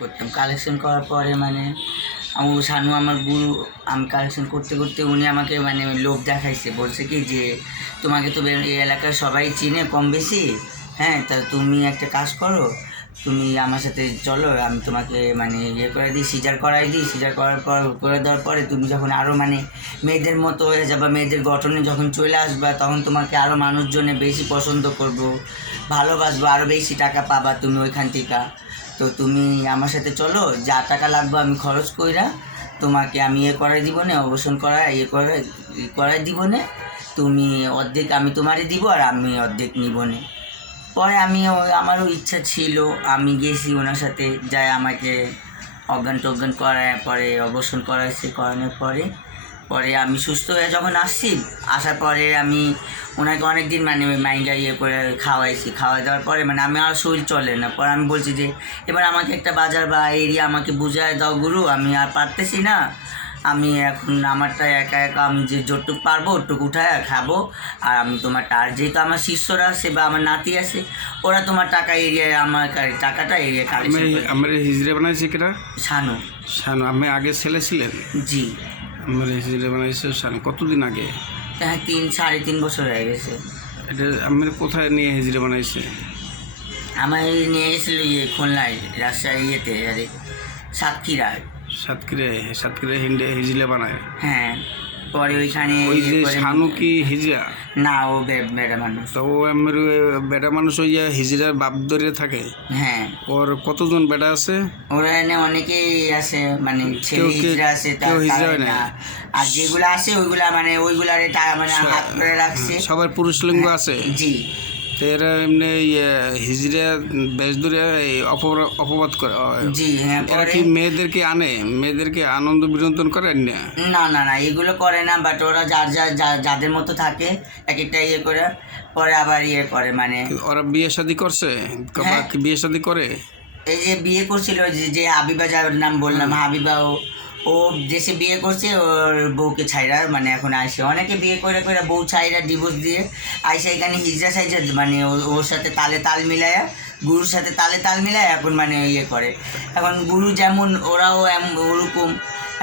করতাম। কালেকশন করার পরে মানে শানু আমার গুরু, আমি কালেকশন করতে করতে উনি আমাকে মানে লোভ দেখাইছে, বলছে কি যে তোমাকে তো এই এলাকার সবাই চিনে কম বেশি, হ্যাঁ, তা তুমি একটা কাজ করো, তুমি আমার সাথে চলো, আমি তোমাকে মানে ইয়ে করে দিই, সিজার করাই দিই, সিজার করার পর করে দেওয়ার পরে তুমি যখন আরও মানে মেয়েদের মতো হয়ে যাবা, মেয়েদের গঠনে যখন চলে আসবা, তখন তোমাকে আরও মানুষজনে বেশি পছন্দ করবো, ভালোবাসবো, আরও বেশি টাকা পাবা তুমি ওইখান থেকে। তো তুমি আমার সাথে চলো, যা টাকা লাগবে আমি খরচ কইরা তোমাকে আমি ইয়ে করাই দিব না, অবসান করা করাই দিব না, তুমি অর্ধেক আমি তোমারে দিব আর আমি অর্ধেক নিব না। পরে আমারও ইচ্ছা ছিল, আমি গেছি ওনার সাথে, যাই আমাকে অজ্ঞান টজ্ঞান করায়, পরে অবসান করাইছে, করানোর পরে আমি সুস্থ হয়ে যখন আসছি, আসার পরে আমি ওনাকে অনেক দিন মানে মাইন্ডা ইয়ে করে খাওয়াইছি, খাওয়া দেওয়ার পরে মানে আমি আর শরীর চলে না, পরে আমি বলছি যে এবার আমাকে একটা বাজার বা এরিয়া আমাকে বুঝায় দাও গুরু, আমি আর পারতেছি না, আমি এখন আমারটা একা একা আমি যে যতটুকু পারবো ওটুকু উঠায় খাবো, আর আমি তোমারটা, আর যেহেতু আমার শিষ্যরা আছে বা আমার নাতি আছে, ওরা তোমার টাকা এরিয়ায় আমার টাকাটা এরিয়া কালেকশন করে। আমার হিজড়ে বানাইছে কিনা? শানু। শানু, আমি আগে ছেলে ছিলেন? জি। আমার হিজড়ে বানাইছে শানু। কতদিন আগে? হ্যাঁ, 3-3.5 বছর হয়ে গেছে। এটা আমার কোথায় নিয়ে হিজড়ে বানাইছে? আমার নিয়ে গেছিলো খুলনায়, রাজশাহী ইয়েতে, আরে সাতক্ষীরায়। সাতক্ষীরায় হিজড়ে বানায়? হ্যাঁ, পরে ওইখানে ওই যে শানু কি হিজড়া? না, ও বেড়া মানুষ। তো ও আমার বেটা মানুষ, ওই যে হিজড়ার বাপ ধরে থাকে? হ্যাঁ। ওর কতজন বেটা আছে? ওরা এনে অনেকেই আছে, মানে ছেলে হিজড়া আছে, আর যেগুলা আছে ওইগুলা মানে ওইগুলার মানে হাত করে রাখছে। সবার পুরুষ লিঙ্গ আছে? জি। তো এরা এমনি হিজড়া বেশ ধরে অপবাদ করে? জি হ্যাঁ। এরা কি মেয়েদেরকে আনে, মেয়েদেরকে আনন্দ বিনোদন করে না? না না না, এগুলো করে না, বাট ওরা যাদের মতো থাকে এক একটা ইয়ে করে, পরে আবার ইয়ে করে মানে। ওরা বিয়ে শাদী করছে? বিয়ে শাদী করে? এই যে বিয়ে করছিল, যে হাবিবা, যার নাম বললাম, হাবিবা, ও দেশে বিয়ে করছে, ওর বউকে ছাইরা মানে এখন আইসে, অনেকে বিয়ে করে করে বউ ছাইরা ডিভোর্স দিয়ে আইসে এখানে হিজড়া সাইজা, মানে ওর সাথে তালে তাল মিলায়া, গুরুর সাথে তালে তাল মিলায় এখন মানে ইয়ে করে। এখন গুরু যেমন, ওরাও ওরকম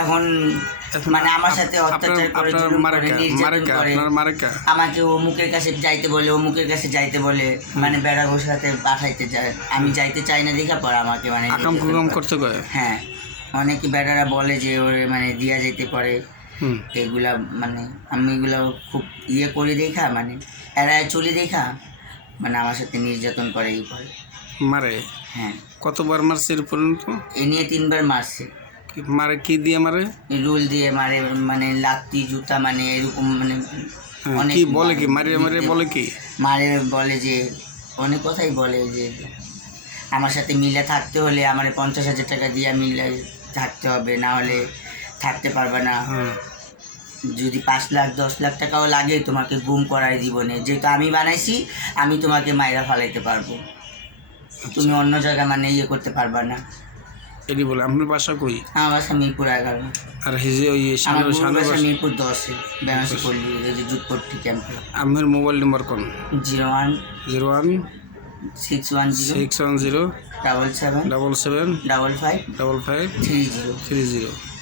এখন মানে আমার সাথে অত্যাচার করে, নির্যাতন করে, আমাকে ও মুখের কাছে যাইতে বলে, ও মুখের কাছে যাইতে বলে, মানে বেড়া ওর সাথে পাঠাইতে যায়, আমি যাইতে চাই না দেখা, পর আমাকে মানে করতে করে। হ্যাঁ, অনেকে বেড়ারা বলে যে ওর মানে দিয়া যেতে পারে, এগুলা মানে আমি এগুলো খুব ইয়ে করে দেখা, মানে এরা চলে দেখা, মানে আমার সাথে নির্যাতন করে, ই করে, মারে। হ্যাঁ। কতবার মারছে এর পর্যন্ত? এ নিয়ে 3বার মারছে। মারে কি দিয়ে মারে? রুল দিয়ে মারে, মানে লাত্তি জুতা, মানে এরকম মানে অনেক বলে কি মারে বলে কি মারে, বলে যে অনেক কথাই বলে যে আমার সাথে মিলে থাকতে হলে আমার 50,000 টাকা দিয়ে মিলে থাকতে হবে, না হলে থাকতে পারবে না, যদি 5 লাখ 10 লাখ টাকাও লাগে তোমাকে গুম করাই জীবনে, যেহেতু আমি বানাইছি আমি তোমাকে মাইরা ফালাইতে পারবো, তুমি অন্য জায়গায় মানে ইয়ে করতে পারবা না। এটি বলে। আপনার বাসা কই? আমার বাসা মিরপুর 11। আর হিজে ওই আমার বাসা মিরপুর 10-এ, বেনারসি পল্লী, এই যে জুটপট্টি ক্যাম্পে। আপনার মোবাইল নাম্বার কোন? 01 610 610 77 77 55 55 30। 30।